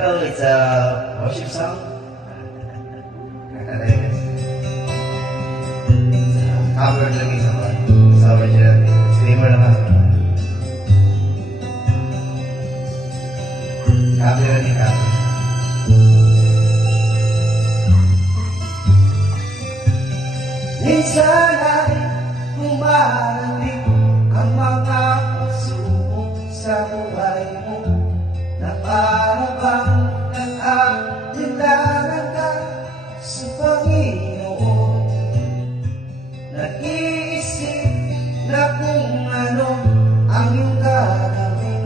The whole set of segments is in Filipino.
know it's a worship song. Cover lagi sa original. Disclaimer naman. Cover lagi cover. Minsan ay humahalik ang mga pagsubok sa buhay mo, na para bang nag-anilangan ka sa Panginoon. Nag-iisip na kung ano ang iyong gagawin,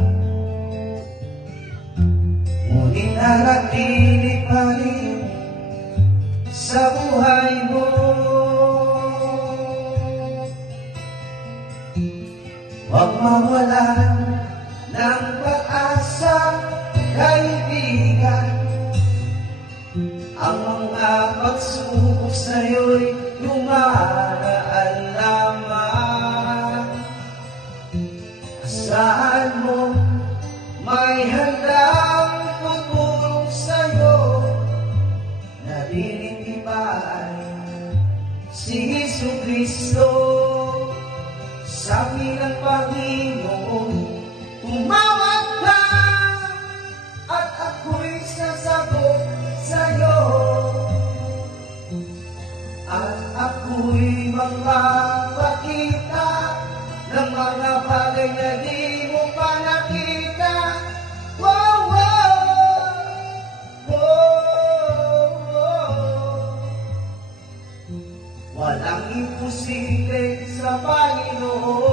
ngunit nanatili pa rin sa buhay mo. Huwag mawalan ng pag-asa, kaibigan. Ang mga pagsubok sa'yo'y dumaraan lamang. Asahan mo may handang tutulong sa'yo, naririntibay si Jesucristo. Sabi ng Panginoon, tumawag ka at ako'y sasagot sa'yo, at ako'y magpapakita ng mga bagay na di mo pa nakita. Wow, wow, wow, wow. Walang imposible sa Panginoon.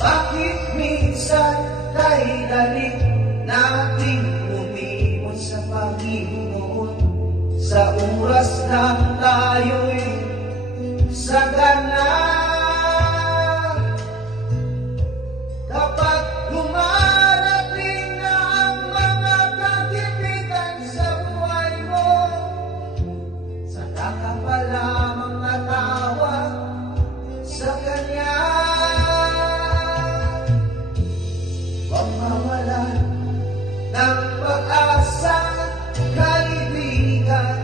Bakit minsan tayo galit natin lumimot sa Panginoon, sa oras na tayo'y sagana? Kapag lumarating na ang mga kagipitan sa buhay mo, saka ka pa lamang natawag sa Kanya. Huwag mawalan ng pag-asa, kaibigan.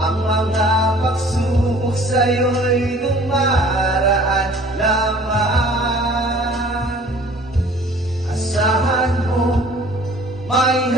Ang mga pagsubok sa'yo'y dumaraan lamang. Asahan mo may